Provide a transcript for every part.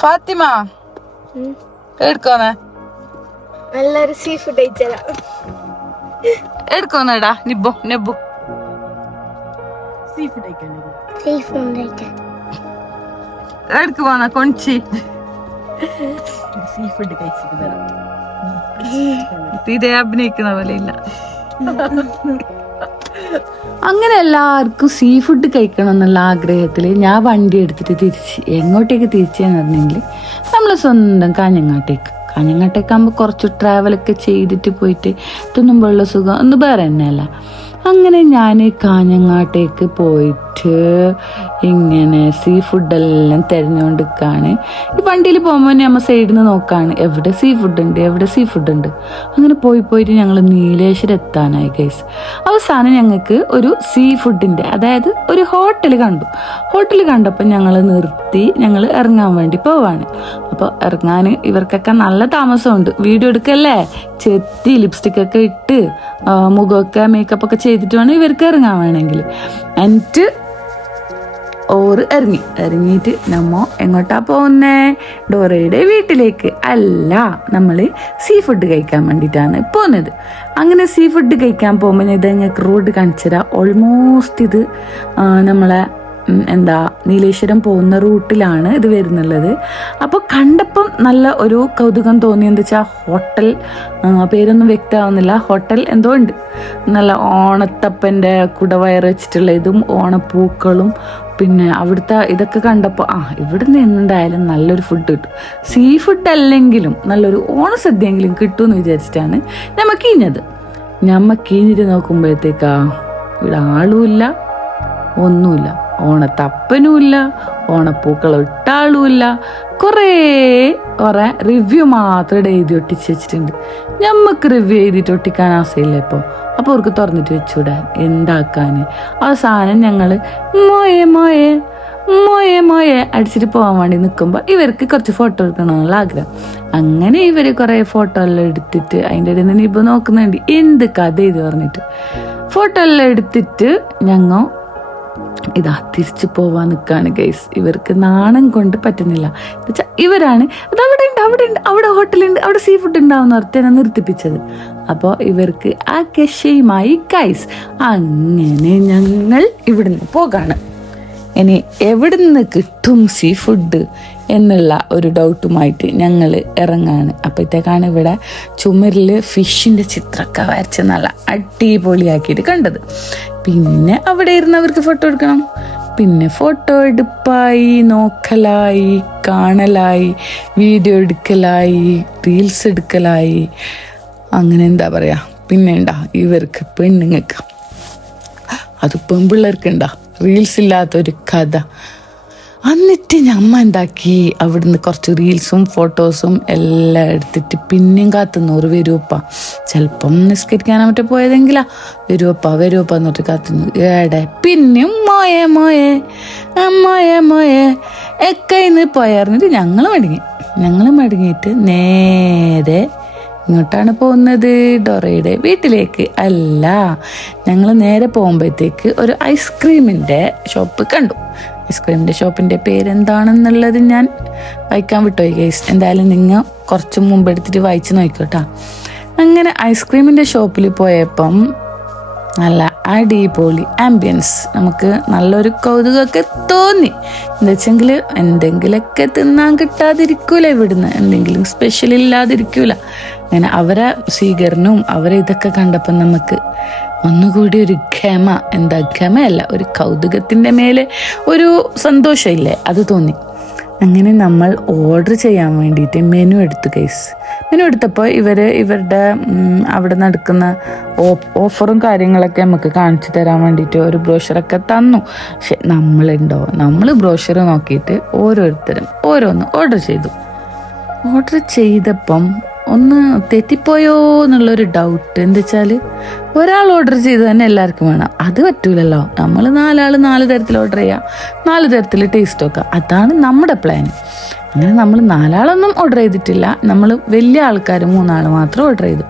ഫാത്തിമ എടുക്കോന്നെ നല്ലൊരു sea food കഴിച്ചതാ. എടുക്കോന്നെടാ Nibu Nebu എടുക്ക് പോന്ന കൊഞ്ചി തീരെ അഭിനയിക്കുന്ന പോലെ ഇല്ല. അങ്ങനെ എല്ലാവർക്കും സീ ഫുഡ് കഴിക്കണം എന്നുള്ള ആഗ്രഹത്തിൽ ഞാൻ വണ്ടി എടുത്തിട്ട് എങ്ങോട്ടേക്ക് തിരിച്ചെന്ന് പറഞ്ഞെങ്കിൽ നമ്മൾ സ്വന്തം കാഞ്ഞങ്ങാട്ടേക്കാകുമ്പോൾ കുറച്ച് ട്രാവലൊക്കെ ചെയ്തിട്ട് പോയിട്ട് തിന്നുമ്പോഴുള്ള സുഖം ഒന്ന് വേറെ തന്നെയല്ല. അങ്ങനെ ഞാൻ കാഞ്ഞങ്ങാട്ടേക്ക് പോയിട്ട് ഇങ്ങനെ സീ ഫുഡെല്ലാം തിരഞ്ഞുകൊണ്ടിരിക്കുകയാണ്. ഈ വണ്ടിയിൽ പോകുമ്പോൾ നമ്മൾ സൈഡിൽ നിന്ന് നോക്കുകയാണ് എവിടെ സീ ഫുഡ് ഉണ്ട്. അങ്ങനെ പോയിട്ട് ഞങ്ങൾ നീലേശ്വരം എത്താനായി ഗൈസ്. അവസാനം ഞങ്ങൾക്ക് ഒരു സീ ഫുഡിൻ്റെ അതായത് ഒരു ഹോട്ടൽ കണ്ടപ്പോൾ ഞങ്ങൾ നിർത്തി ഞങ്ങൾ ഇറങ്ങാൻ വേണ്ടി പോവാണ്. അപ്പോൾ ഇറങ്ങാൻ ഇവർക്കൊക്കെ നല്ല താമസമുണ്ട്. വീഡിയോ എടുക്കല്ലേ, ചെത്തി ലിപ്സ്റ്റിക്കൊക്കെ ഇട്ട് മുഖമൊക്കെ മേക്കപ്പൊക്കെ ചെയ്തിട്ട് വേണം ഇവർക്ക് ഇറങ്ങാൻ വേണമെങ്കിൽ. എന്നിട്ട് ഇറങ്ങിയിട്ട് നമ്മ എങ്ങോട്ടാ പോകുന്നേ? ഡോറയുടെ വീട്ടിലേക്ക് അല്ല, നമ്മൾ സീ ഫുഡ് കഴിക്കാൻ വേണ്ടിയിട്ടാണ് പോകുന്നത്. അങ്ങനെ സീ ഫുഡ് കഴിക്കാൻ പോകുമ്പോൾ ഇത് ഞങ്ങൾക്ക് റോഡ് കാണിച്ചുതരാം. ഓൾമോസ്റ്റ് ഇത് നമ്മളെ നീലേശ്വരം പോകുന്ന റൂട്ടിലാണ് ഇത് വരുന്നുള്ളത്. അപ്പോൾ കണ്ടപ്പം നല്ല ഒരു കൗതുകം തോന്നി. എന്താ വെച്ചാൽ ഹോട്ടൽ പേരൊന്നും വ്യക്തമാവുന്നില്ല, ഹോട്ടൽ എന്തോ ഉണ്ട്. നല്ല ഓണത്തപ്പൻ്റെ കുടവയർ വെച്ചിട്ടുള്ള ഇതും ഓണപ്പൂക്കളും പിന്നെ അവിടുത്തെ ഇതൊക്കെ കണ്ടപ്പോൾ ഇവിടുന്ന് എന്തായാലും നല്ലൊരു ഫുഡ് കിട്ടും. സീ ഫുഡ് അല്ലെങ്കിലും നല്ലൊരു ഓണസദ്യയെങ്കിലും കിട്ടുമെന്ന് വിചാരിച്ചിട്ടാണ് ഞമ്മക്കീഞ്ഞിട്ട് നോക്കുമ്പോഴത്തേക്കാ ഇവിടെ ആളുമില്ല, ഒന്നുമില്ല. ഓണത്തപ്പനുമില്ല, ഓണപ്പൂക്കളം ഇട്ട ആളുമില്ല. കുറേ റിവ്യൂ മാത്രം എഴുതി ഒട്ടിച്ച് വെച്ചിട്ടുണ്ട്. ഞമ്മക്ക് റിവ്യൂ എഴുതിയിട്ട് ഒട്ടിക്കാൻ ആശയില്ല ഇപ്പോൾ. അപ്പോൾ അവർക്ക് തുറന്നിട്ട് വെച്ചൂടെ എന്താക്കാൻ. അവസാനം ഞങ്ങൾ മോയെ അടിച്ചിട്ട് പോകാൻ വേണ്ടി നിൽക്കുമ്പോൾ ഇവർക്ക് കുറച്ച് ഫോട്ടോ എടുക്കണമെന്നുള്ള ആഗ്രഹം. അങ്ങനെ ഇവർ കുറേ ഫോട്ടോ എല്ലാം എടുത്തിട്ട് അതിൻ്റെ ഇടയിൽ നിന്ന് ഇപ്പോൾ നോക്കുന്നുണ്ട് എന്ത് കഥ ഇത് പറഞ്ഞിട്ട് ഫോട്ടോ എല്ലാം എടുത്തിട്ട് ഞങ്ങൾ തിരിച്ചു പോവാൻ നിൽക്കുകയാണ് ഗൈസ്. ഇവർക്ക് നാണം കൊണ്ട് പറ്റുന്നില്ല. എന്നുവെച്ചാൽ ഇവരാണ് അവിടെ ഹോട്ടലുണ്ട്, അവിടെ സീ ഫുഡ് ഉണ്ടാവും പറഞ്ഞിട്ട് എന്നെ നിർത്തിപ്പിച്ചത്. അപ്പോൾ ഇവർക്ക് ആ കഷയുമായി ഗൈസ് അങ്ങനെ ഞങ്ങൾ ഇവിടുന്ന് പോകാണ്. ഇനി എവിടുന്ന് കിട്ടും സീ ഫുഡ് എന്നുള്ള ഒരു ഡൗട്ടുമായിട്ട് ഞങ്ങൾ ഇറങ്ങാണ്. അപ്പോഴത്തേക്കാണ് ഇവിടെ ചുമരിൽ ഫിഷിൻ്റെ ചിത്രമൊക്കെ വരച്ച് നല്ല അടിപൊളിയാക്കിയിട്ട് കണ്ടത്. പിന്നെ അവിടെ ഇരുന്നവർക്ക് ഫോട്ടോ എടുക്കണം. പിന്നെ ഫോട്ടോ എടുപ്പായി, നോക്കലായി, കാണലായി, വീഡിയോ എടുക്കലായി, റീൽസ് എടുക്കലായി. അങ്ങനെ എന്താ പറയുക, പിന്നെ ഇവർക്ക് പെണ്ണുങ്ങൾക്ക് അത് പെൺപിള്ളേർക്കുണ്ടാ റീൽസ് ഇല്ലാത്തൊരു കഥ. എന്നിട്ട് ഞമ്മ എന്താക്കി അവിടുന്ന് കുറച്ച് റീൽസും ഫോട്ടോസും എല്ലാം എടുത്തിട്ട് പിന്നെയും കാത്തുന്നൂറ് വരുവപ്പ. ചിലപ്പം നിസ്കരിക്കാനാ മറ്റേ പോയതെങ്കിലാ വരുവപ്പ എന്നിട്ട് കാത്തുന്നു. ഏടെ പിന്നെയും മോയെ എക്കയിന്ന് പോയറിഞ്ഞിട്ട് ഞങ്ങൾ മടങ്ങിയിട്ട് നേരെ ഇങ്ങോട്ടാണ് പോകുന്നത്, ഡോറയുടെ വീട്ടിലേക്ക് അല്ല. ഞങ്ങൾ നേരെ പോകുമ്പോഴത്തേക്ക് ഒരു ഐസ്ക്രീമിൻ്റെ ഷോപ്പ് കണ്ടു. ഐസ്ക്രീമിൻ്റെ ഷോപ്പിൻ്റെ പേരെന്താണെന്നുള്ളത് ഞാൻ വായിക്കാൻ വിട്ടുപോയി ഗൈസ്. എന്തായാലും നിങ്ങൾ കുറച്ച് മുമ്പ് എടുത്തിട്ട് വായിച്ച് നോക്കിക്കോട്ടാ. അങ്ങനെ ഐസ്ക്രീമിൻ്റെ ഷോപ്പിൽ പോയപ്പം നല്ല അടിപൊളി ആംബിയൻസ്, നമുക്ക് നല്ലൊരു കൗതുകമൊക്കെ തോന്നി. എന്താ വെച്ചെങ്കിൽ എന്തെങ്കിലുമൊക്കെ തിന്നാൻ കിട്ടാതിരിക്കൂല, ഇവിടുന്ന് എന്തെങ്കിലും സ്പെഷ്യൽ ഇല്ലാതിരിക്കൂല. അങ്ങനെ അവരെ സ്വീകരണവും അവരെ ഇതൊക്കെ കണ്ടപ്പോൾ നമുക്ക് ഒന്നുകൂടി ഒരു ഗമയല്ല, ഒരു കൗതുകത്തിൻ്റെ മേലെ ഒരു സന്തോഷമില്ലേ, അത് തോന്നി. അങ്ങനെ നമ്മൾ ഓർഡർ ചെയ്യാൻ വേണ്ടിയിട്ട് മെനു എടുത്തു ഗൈസ്. മെനു എടുത്തപ്പോൾ ഇവരുടെ അവിടെ നടക്കുന്ന ഓഫറും കാര്യങ്ങളൊക്കെ നമുക്ക് കാണിച്ചു തരാൻ വേണ്ടിയിട്ട് ഒരു ബ്രോഷറൊക്കെ തന്നു. പക്ഷെ നമ്മൾ ബ്രോഷർ നോക്കിയിട്ട് ഓരോരുത്തരും ഓരോന്ന് ഓർഡർ ചെയ്തപ്പം ഒന്ന് തെറ്റിപ്പോയോ എന്നുള്ളൊരു ഡൗട്ട്. എന്താ വെച്ചാൽ ഒരാൾ ഓർഡർ ചെയ്ത് തന്നെ എല്ലാവർക്കും വേണം, അത് പറ്റൂലല്ലോ. നമ്മൾ 4 4 തരത്തിൽ ഓർഡർ ചെയ്യാം, 4 തരത്തിൽ ടേസ്റ്റ് നോക്കാം, അതാണ് നമ്മുടെ പ്ലാൻ. അങ്ങനെ നമ്മൾ 4 ആളൊന്നും ഓർഡർ ചെയ്തിട്ടില്ല, നമ്മൾ വലിയ ആൾക്കാർ 3 ആൾ മാത്രം ഓർഡർ ചെയ്തു.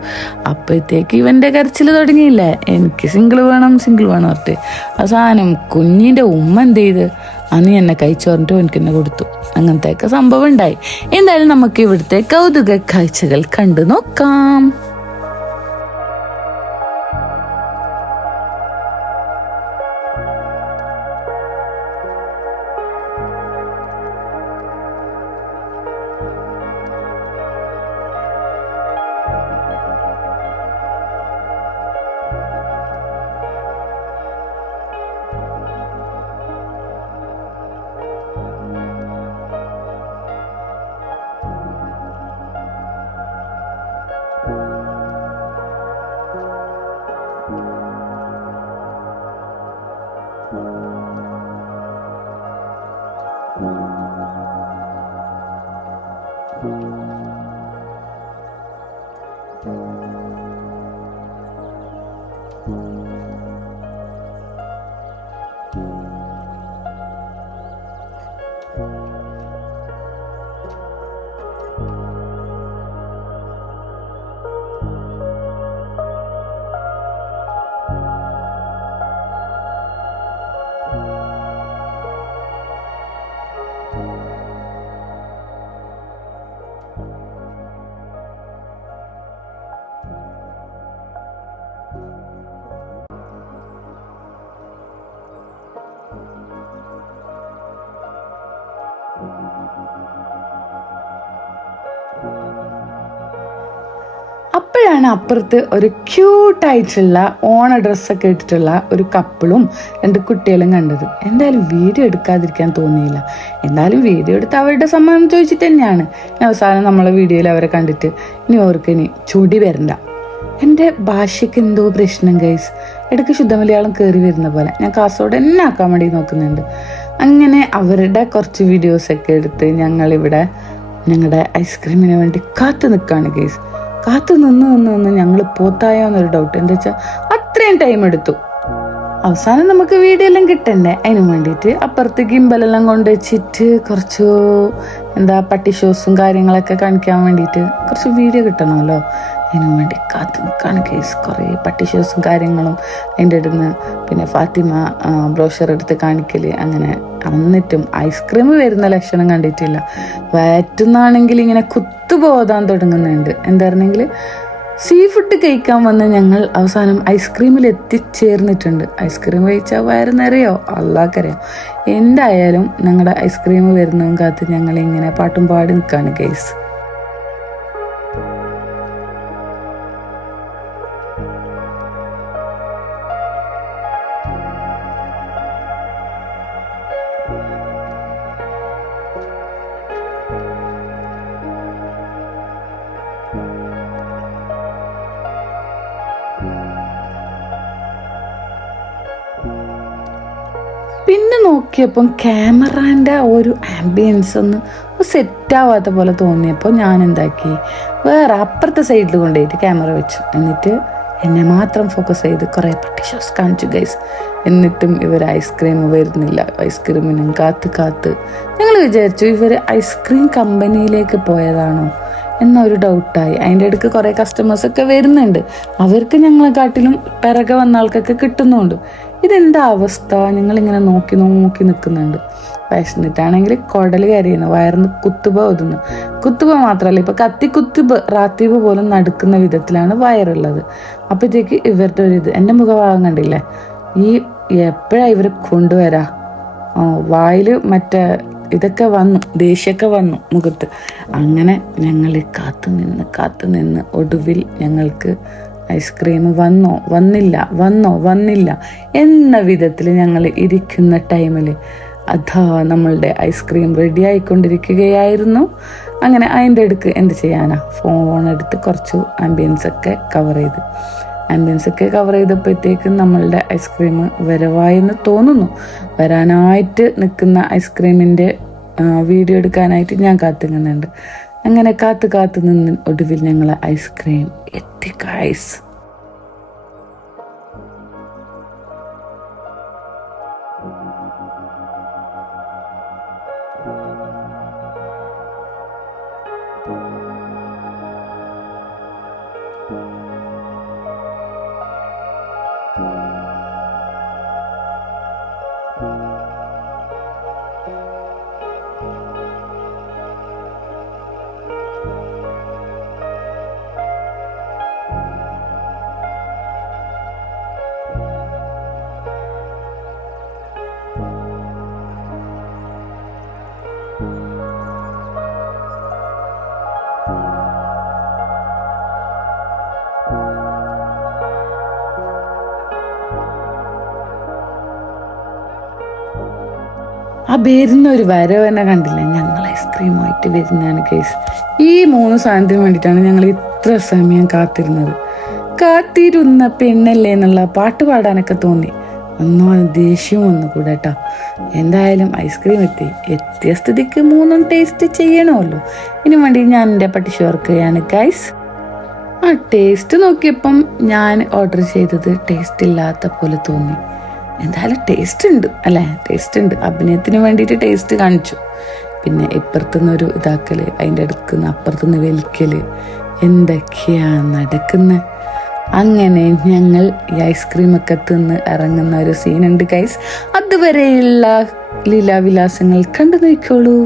അപ്പോഴത്തേക്ക് ഇവൻ്റെ കരച്ചിൽ തുടങ്ങിയില്ലേ, എനിക്ക് സിംഗിൾ വേണം പറഞ്ഞിട്ട്. അവസാനം കുഞ്ഞിൻ്റെ ഉമ്മ എന്ത് ചെയ്ത് നീ എന്നെ കഴിച്ചോറിട്ട് എനിക്ക് എന്നെ കൊടുത്തു. അങ്ങനത്തെയൊക്കെ സംഭവം ഉണ്ടായി. എന്തായാലും നമുക്ക് ഇവിടുത്തെ കൗതുക കാഴ്ചകൾ കണ്ടു നോക്കാം. അപ്പോഴാണ് അപ്പുറത്ത് ഒരു ക്യൂട്ടായിട്ടുള്ള ഓണ ഡ്രസ്സൊക്കെ ഇട്ടിട്ടുള്ള ഒരു കപ്പിളും 2 കുട്ടികളും കണ്ടത്. എന്തായാലും വീഡിയോ എടുക്കാതിരിക്കാൻ തോന്നിയില്ല. എന്തായാലും വീഡിയോ എടുത്ത് അവരുടെ സമ്മതം ചോദിച്ചിട്ട് തന്നെയാണ്. അവസാനം നമ്മളെ വീഡിയോയിൽ അവരെ കണ്ടിട്ട് ഇനി ചുടി വരണ്ട. എൻ്റെ ഭാഷയ്ക്ക് എന്തോ പ്രശ്നം ഗൈസ്. ഇടയ്ക്ക് ശുദ്ധമലയാളം കയറി വരുന്ന പോലെ ഞാൻ കാസർഗോഡ് തന്നെ ആക്കാൻ വേണ്ടി നോക്കുന്നുണ്ട്. അങ്ങനെ അവരുടെ കുറച്ച് വീഡിയോസൊക്കെ എടുത്ത് ഞങ്ങളിവിടെ ഞങ്ങളുടെ ഐസ്ക്രീമിന് വേണ്ടി കാത്തു നിൽക്കുകയാണ് ഗൈസ്. കാത്തു നിന്ന് ഞങ്ങൾ പോത്തായോ എന്നൊരു ഡൗട്ട്. എന്താ വെച്ചാൽ അത്രയും ടൈം എടുത്തു. അവസാനം നമുക്ക് വീഡിയോ എല്ലാം കിട്ടണ്ടേ, അതിന് വേണ്ടിയിട്ട് അപ്പുറത്ത് ഗിംബലെല്ലാം കൊണ്ട് വെച്ചിട്ട് കുറച്ച് പട്ടി ഷോസും കാര്യങ്ങളൊക്കെ കാണിക്കാൻ വേണ്ടിയിട്ട് കുറച്ച് വീഡിയോ കിട്ടണമല്ലോ. അതിനു വേണ്ടി കാത്തു നിൽക്കുകയാണ് കേസ്. കുറേ പട്ടി ഷോസും കാര്യങ്ങളും അതിൻ്റെ അടുത്ത് പിന്നെ ഫാത്തിമ ബ്രോഷർ എടുത്ത് കാണിക്കൽ. അങ്ങനെ എന്നിട്ടും ഐസ്ക്രീം വരുന്ന ലക്ഷണം കണ്ടിട്ടില്ല. വയറ്റുന്നാണെങ്കിൽ ഇങ്ങനെ കുത്തുപോകാൻ തുടങ്ങുന്നുണ്ട്. എന്തായിരുന്നെങ്കിൽ സീ ഫുഡ് കഴിക്കാൻ വന്ന് ഞങ്ങൾ അവസാനം ഐസ്ക്രീമിൽ എത്തിച്ചേർന്നിട്ടുണ്ട്. ഐസ്ക്രീം കഴിച്ചാൽ വയറ് നിറയോ അള്ളാഹ്ക്കറിയാം. എന്തായാലും ഞങ്ങളുടെ ഐസ്ക്രീം വരുന്നതും കാത്ത് ഞങ്ങളിങ്ങനെ പാട്ടും പാടി നിൽക്കുകയാണ് ഗൈസ്. പിന്നെ നോക്കിയപ്പം ക്യാമറാൻ്റെ ഒരു ആംബിയൻസ് ഒന്ന് സെറ്റാവാത്ത പോലെ തോന്നിയപ്പോൾ ഞാൻ എന്താക്കി, വേറെ അപ്പുറത്തെ സൈഡിൽ കൊണ്ടുപോയിട്ട് ക്യാമറ വെച്ചു. എന്നിട്ട് എന്നെ മാത്രം ഫോക്കസ് ചെയ്ത് കുറേ പട്ടി ഷോസ് കാണിച്ചു ഗൈസ്. എന്നിട്ടും ഇവർ ഐസ്ക്രീം വരുന്നില്ല. ഐസ്ക്രീമിനും കാത്ത് ഞങ്ങൾ വിചാരിച്ചു ഇവർ ഐസ്ക്രീം കമ്പനിയിലേക്ക് പോയതാണോ എന്നൊരു ഡൗട്ടായി. അതിൻ്റെ ഇടയ്ക്ക് കുറേ കസ്റ്റമേഴ്സൊക്കെ വരുന്നുണ്ട്. അവർക്ക് ഞങ്ങളെക്കാട്ടിലും പിറകെ വന്ന ആൾക്കൊക്കെ കിട്ടുന്നുണ്ട്. ഇതെന്താ അവസ്ഥ? ഞങ്ങളിങ്ങനെ നോക്കി നിൽക്കുന്നുണ്ട്. വിശന്നിട്ടാണെങ്കിൽ കുടൽ കരയുന്നു, വയറിന് കുത്തുബ ഒതുന്നു. കുത്തുബ മാത്രമല്ല, ഇപ്പം കത്തിക്കുത്തുബ് റാത്തീബ് പോലും നടക്കുന്ന വിധത്തിലാണ് വയറുള്ളത്. അപ്പോഴത്തേക്ക് ഇവരുടെ ഒരു എൻ്റെ മുഖഭാഗം കണ്ടില്ലേ, ഈ എപ്പോഴാണ് ഇവർ കൊണ്ടുവരാ? വായിൽ മറ്റേ ഇതൊക്കെ വന്നു, ദേഷ്യമൊക്കെ വന്നു മുഖത്ത്. അങ്ങനെ ഞങ്ങൾ കാത്തു നിന്ന് ഒടുവിൽ ഞങ്ങൾക്ക് ഐസ്ക്രീം വന്നില്ല എന്ന വിധത്തിൽ ഞങ്ങൾ ഇരിക്കുന്ന ടൈമിൽ അതാ നമ്മളുടെ ഐസ്ക്രീം റെഡി ആയിക്കൊണ്ടിരിക്കുകയായിരുന്നു. അങ്ങനെ അതിൻ്റെ അടുക്ക് എന്ത് ചെയ്യാനാ, ഫോണെടുത്ത് കുറച്ച് ആംബിയൻസൊക്കെ കവർ ചെയ്തപ്പോഴത്തേക്കും നമ്മളുടെ ഐസ്ക്രീം വരവായെന്ന് തോന്നുന്നു. വരാനായിട്ട് നിൽക്കുന്ന ഐസ്ക്രീമിൻ്റെ വീഡിയോ എടുക്കാനായിട്ട് ഞാൻ കാത്തുനിന്നുണ്ട്. അങ്ങനെ കാത്തു നിന്ന് ഒടുവിൽ ഞങ്ങൾ ഐസ്ക്രീം എത്തി ഗൈസ്. വരുന്ന ഒരു വരവനെ കണ്ടില്ല, ഞങ്ങൾ ഐസ്ക്രീമായിട്ട് വരുന്നതാണ് കേസ്. ഈ 3 സാധനത്തിന് വേണ്ടിയിട്ടാണ് ഞങ്ങൾ ഇത്ര സമയം കാത്തിരുന്നത്. കാത്തിരുന്ന പെണ്ണല്ലേ എന്നുള്ള പാട്ട് പാടാനൊക്കെ തോന്നി. ഒന്നും ദേഷ്യം ഒന്നും കൂടെ കേട്ടോ. എന്തായാലും ഐസ്ക്രീം എത്തിയ സ്ഥിതിക്ക് 3 ടേസ്റ്റ് ചെയ്യണമല്ലോ. ഇതിനു വേണ്ടി ഞാൻ എൻ്റെ പട്ടിഷ് ഓർക്കുകയാണ് ഗൈസ്. ടേസ്റ്റ് നോക്കിയപ്പം ഞാൻ ഓർഡർ ചെയ്തത് ടേസ്റ്റ് ഇല്ലാത്ത പോലെ തോന്നി. എന്തായാലും ടേസ്റ്റ് ഉണ്ട് അല്ലേ, ടേസ്റ്റ് ഉണ്ട്. അഭിനയത്തിന് വേണ്ടിയിട്ട് ടേസ്റ്റ് കാണിച്ചു. പിന്നെ ഇപ്പുറത്തുനിന്നൊരു ഇതാക്കല്, അതിൻ്റെ അടുക്കുന്ന അപ്പുറത്തുനിന്ന് വലിക്കല്, എന്തൊക്കെയാ നടക്കുന്നത്. അങ്ങനെ ഞങ്ങൾ ഈ ഐസ്ക്രീമൊക്കെ തിന്ന് ഇറങ്ങുന്ന ഒരു സീനുണ്ട് ഗൈസ്. അതുവരെയുള്ള ലീലാവിലാസങ്ങൾ കണ്ടു നോക്കിക്കോളൂ.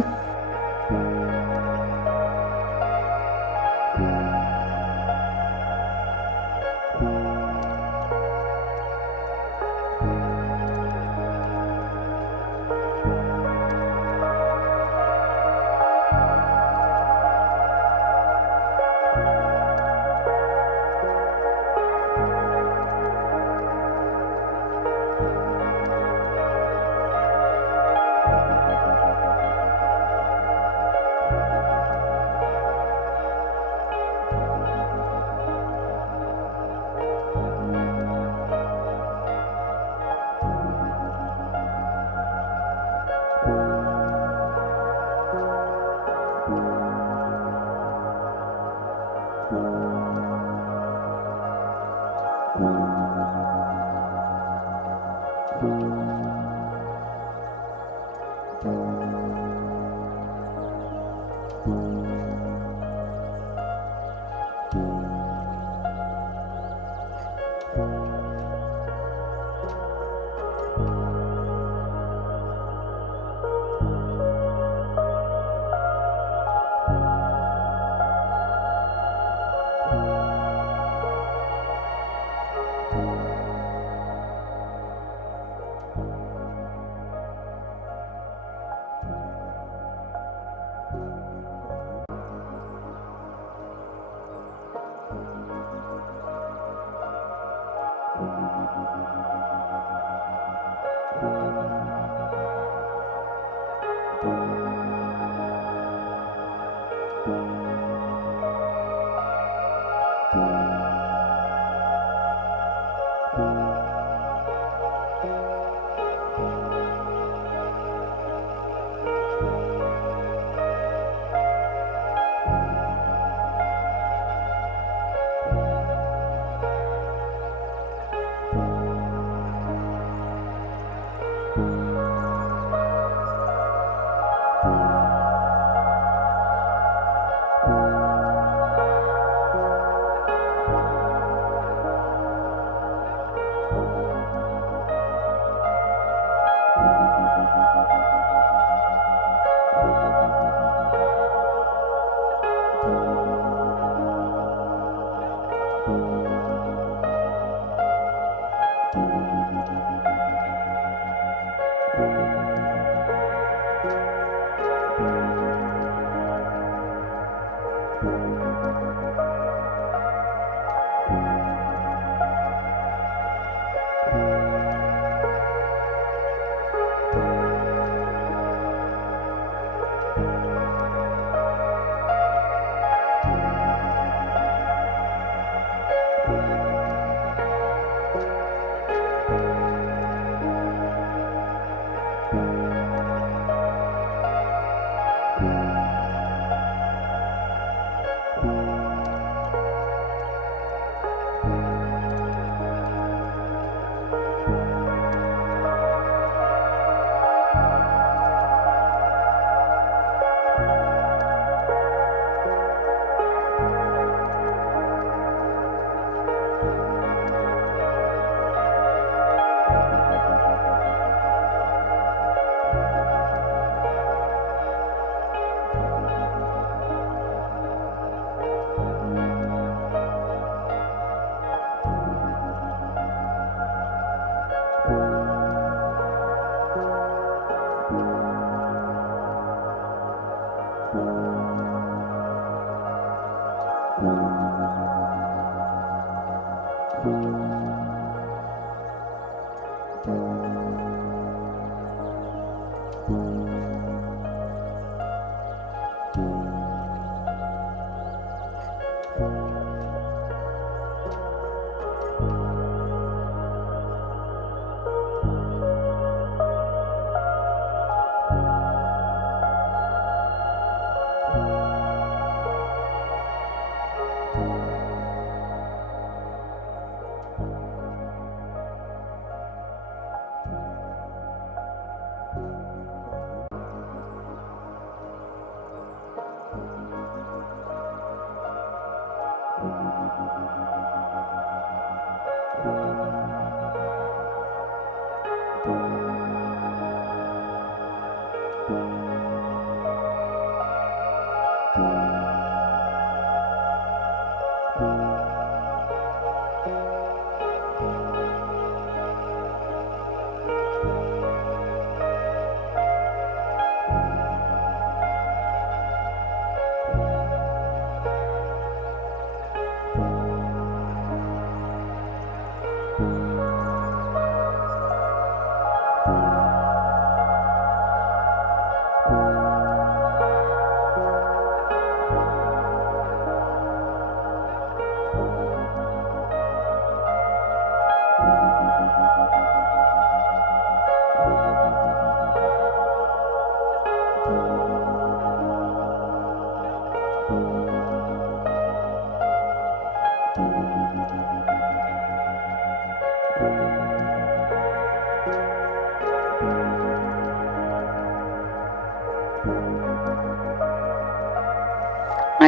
Thank you.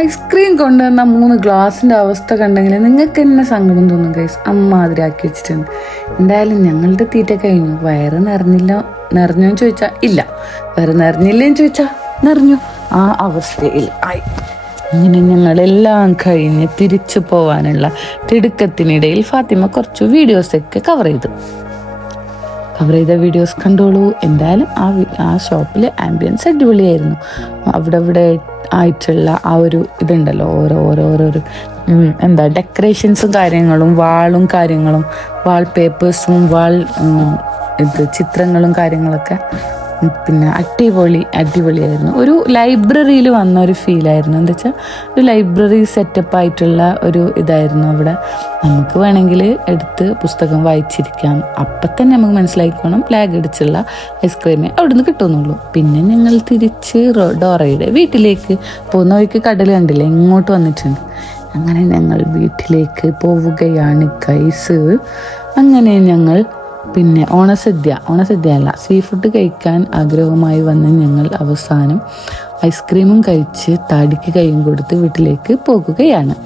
ഐസ്ക്രീം കൊണ്ടുവന്ന 3 ഗ്ലാസിൻ്റെ അവസ്ഥ കണ്ടെങ്കിൽ നിങ്ങൾക്ക് തന്നെ സങ്കടം തോന്നും ഗൈസ്. അമ്മാതിരി ആക്കി വെച്ചിട്ടുണ്ട്. എന്തായാലും ഞങ്ങളുടെ തീറ്റ കഴിഞ്ഞു. വയറ് നിറഞ്ഞോന്ന് ചോദിച്ചാൽ ഇല്ല, വയറ് നിറഞ്ഞില്ലേന്ന് ചോദിച്ചാൽ നിറഞ്ഞു. ആ അവസ്ഥയിൽ ആയി. ഇങ്ങനെ ഞങ്ങളെല്ലാം കഴിഞ്ഞ് തിരിച്ചു പോവാനുള്ള തിടുക്കത്തിനിടയിൽ ഫാത്തിമ കുറച്ച് വീഡിയോസൊക്കെ കവർ ചെയ്ത വീഡിയോസ് കണ്ടോളൂ. എന്തായാലും ആ ഷോപ്പിലെ ആംബിയൻസ് അടിപൊളിയായിരുന്നു. അവിടെ ആയിട്ടുള്ള ആ ഒരു ഇതുണ്ടല്ലോ, ഓരോരോ എന്താ ഡെക്കറേഷൻസും കാര്യങ്ങളും വാൾ പേപ്പേഴ്സും ചിത്രങ്ങളും കാര്യങ്ങളൊക്കെ പിന്നെ അടിപൊളിയായിരുന്നു. ഒരു ലൈബ്രറിയിൽ വന്ന ഒരു ഫീലായിരുന്നു. എന്താ വെച്ചാൽ ഒരു ലൈബ്രറി സെറ്റപ്പ് ആയിട്ടുള്ള ഒരു ഇതായിരുന്നു അവിടെ. നമുക്ക് വേണമെങ്കിൽ എടുത്ത് പുസ്തകം വായിച്ചിരിക്കാം. അപ്പം തന്നെ നമുക്ക് മനസ്സിലാക്കിക്കോണം ലാഗ് അടിച്ചുള്ള ഐസ്ക്രീമേ അവിടുന്ന് കിട്ടുന്നുള്ളൂ. പിന്നെ ഞങ്ങൾ തിരിച്ച് ഡോറയുടെ വീട്ടിലേക്ക് പോകുന്ന വഴിക്ക് കടൽ കണ്ടില്ലേ, ഇങ്ങോട്ട് വന്നിട്ടുണ്ട്. അങ്ങനെ ഞങ്ങൾ വീട്ടിലേക്ക് പോവുകയാണ് ഗൈസ്. അങ്ങനെ ഞങ്ങൾ പിന്നെ ഓണസദ്യ അല്ല, സീ ഫുഡ് കഴിക്കാൻ ആഗ്രഹവുമായി വന്ന് ഞങ്ങൾ അവസാനം ഐസ്ക്രീമും കഴിച്ച് താടിക്ക് കൈയും കൊടുത്ത് വീട്ടിലേക്ക് പോകുകയാണ്.